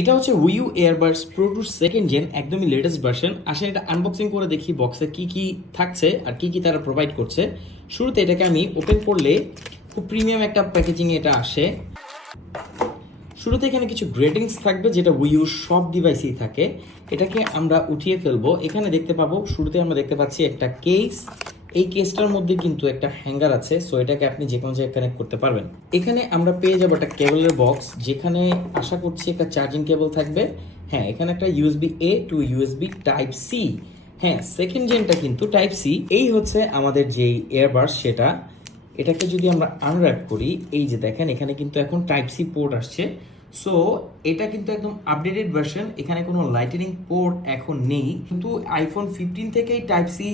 এটা হচ্ছে উইউ earbuds pro 2 second gen, একদমই লেটেস্ট ভার্সন। আসেন এটা আনবক্সিং করে দেখি বক্সে কি কি থাকছে আর কি কি তারা প্রোভাইড করছে। শুরুতে এটাকে আমি ওপেন করলে খুব প্রিমিয়াম একটা প্যাকেজিং এটা আসে। শুরুতে এখানে কিছু গ্রেটিংস থাকবে যেটা উইউর সব ডিভাইসেই থাকে। এটাকে আমরা উঠিয়ে ফেলবো। এখানে দেখতে পাবো শুরুতে আমরা দেখতে পাচ্ছি একটা কেস। এই কেসটার মধ্যে কিন্তু একটা হ্যাঙ্গার আছে, সো এটাকে আপনি যে কোনো জায়গায় কানেক্ট করতে পারবেন। এখানে আমরা পেয়ে যাবো একটা কেবলের বক্স, যেখানে আশা করছি একটা চার্জিং কেবল থাকবে। হ্যাঁ, এখানে একটা USB A to USB type C. হ্যাঁ, সেকেন্ড জেনটা কিন্তু টাইপ সি। এই হচ্ছে আমাদের যেই এয়ারবাডস সেটা। এটাকে যদি আমরা আনর্যাপ করি, এই যে দেখেন এখানে কিন্তু এখন টাইপ সি পোর্ট আসছে। সো এটা কিন্তু একদম আপডেটেড ভার্সন। এখানে কোনো লাইটেনিং পোর্ট এখন নেই, কিন্তু আইফোন 15 থেকেই টাইপ সি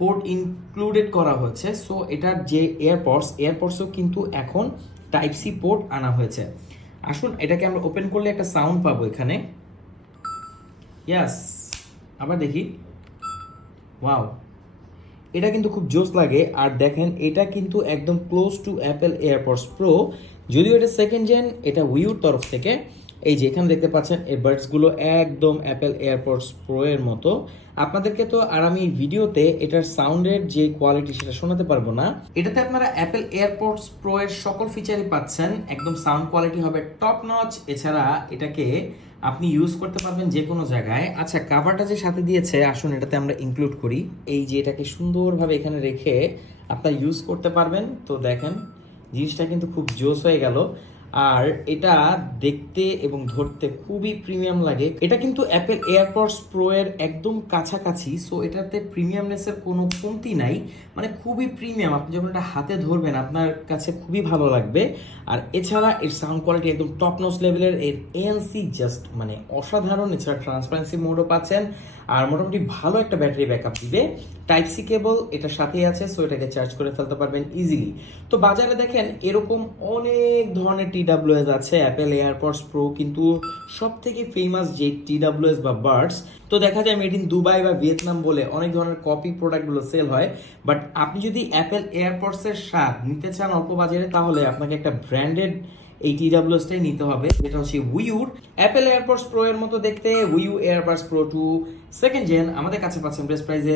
পোর্ট ইনক্লুডেড করা হয়েছে। সো এটার যে এয়ারপডসও কিন্তু এখন টাইপ সি পোর্ট আনা হয়েছে। আসুন এটাকে আমরা ওপেন করলে একটা সাউন্ড পাবো এখানে। ইয়াস, আবার দেখি। ওয়াও, এটা কিন্তু খুব জোস লাগে। আর দেখেন এটা কিন্তু একদম close two Apple AirPods pro, যদিও এটা সেকেন্ড জেন। এটা উইউর তরফ থেকে। এই যে এখানে দেখতে পাচ্ছেন এই বাডসগুলো একদম অ্যাপেল এয়ারপডস প্রো এর মতো। আপনাদেরকে তো আর আমি ভিডিওতে এটার সাউন্ডের যে কোয়ালিটি সেটা শোনাতে পারবো না। এটাতে আপনারা অ্যাপেল এয়ারপডস প্রো এর সকল ফিচারই পাচ্ছেন। একদম সাউন্ড কোয়ালিটি হবে টপ নচ। এছাড়া এটাকে আপনি ইউজ করতে পারবেন যে কোনো জায়গায়। আচ্ছা, কাভারটা যে সাথে দিয়েছে, আসুন এটাতে আমরা ইনক্লুড করি। এই যে এটাকে সুন্দরভাবে এখানে রেখে আপনারা ইউজ করতে পারবেন। তো দেখেন জিনিসটা কিন্তু খুব জোস হয়ে গেল। আর এটা দেখতে এবং ধরতে খুবই প্রিমিয়াম লাগে। এটা কিন্তু অ্যাপেল এয়ারপডস প্রো এর একদম কাছাকাছি। সো এটাতে প্রিমিয়ামনেসের কোনো কমতি নাই, মানে খুবই প্রিমিয়াম। আপনি যখন এটা হাতে ধরবেন আপনার কাছে খুবই ভালো লাগবে। আর এছাড়া এর সাউন্ড কোয়ালিটি একদম টপ নচ লেভেলের। এর এএনসি জাস্ট মানে অসাধারণ। এছাড়া ট্রান্সপারেন্সি মোডও পাচ্ছেন। আর মোটামুটি ভালো একটা ব্যাটারি ব্যাকআপ দিবে। টাইপ সি কেবল এটার সাথেই আছে, সো এটাকে চার্জ করে ফেলতে পারবেন ইজিলি। তো বাজারে দেখেন এরকম অনেক ধরনের টিডাব্লিউএস আছে। অ্যাপেল এয়ারপডস প্রো কিন্তু সব থেকে ফেমাস যে টিডাব্লিউএস বা বাডস। তো দেখা যায় মেড ইন দুবাই বা ভিয়েতনাম বলে অনেক ধরনের কপি প্রোডাক্টগুলো সেল হয়। বাট আপনি যদি অ্যাপেল এয়ারপডস এর স্বাদ নিতে চান অল্প বাজারে, তাহলে আপনাকে একটা ব্র্যান্ডেড এই টিডাব্লিউএসটাই নিতে হবে, যেটা হচ্ছে উইউর। অ্যাপেল এয়ারপডস প্রো এর মতো দেখতে উইউ এয়ারবাডস প্রো 2 সেকেন্ড জেন আমাদের কাছে পাচ্ছেন বেস্ট প্রাইসে।